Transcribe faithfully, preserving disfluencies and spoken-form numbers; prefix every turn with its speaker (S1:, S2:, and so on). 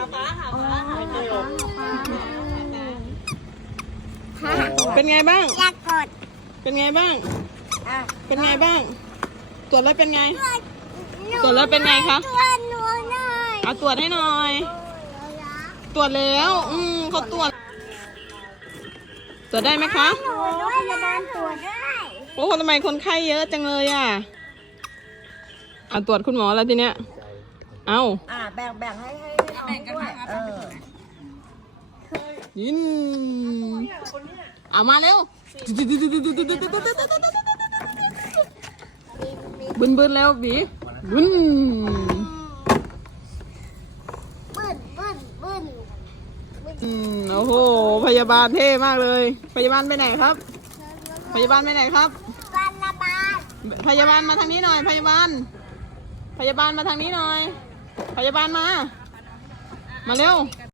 S1: ฟ้าหาฟ้าหาฟ้า
S2: เป็นไงบ้าง
S3: อยากกด
S2: เป็นไงบ้าง
S3: อ่ะ
S2: เป็นไงบ้าง ตรวจแล้วเป็นไง ตรวจแล้วเป็นไงคะ
S3: ตัวหนูหน่อย
S2: เอาตรวจให้หน่อย ตรวจแล้ว อืมเขาตรวจ ตรวจได้ไหมคะ
S3: หนูด้วยพยาบาลตรวจได้
S2: โอ้ทำไมคนไข้เยอะจังเลยอ่ะเอาตรวจคุณหมอแล้วทีเนี้ย เอา
S3: อ่ะแบ่งแบ่งให้ให้แบ่งกันด้วยเออ
S2: ยินเอามาเร็วบึนบึนแล้วบีบึน
S3: บึ้นบึ้นบึ้น
S2: อืมโอ้โหพยาบาลเท่มากเลย พยาบาลไปไหนครับ พยาบาลไปไหนครับ
S3: บัลลบาล
S2: พยาบาลมาทางนี้หน่อย พยาบาล พยาบาลมาทางนี้หน่อย พยาบาลมา มาเร็ว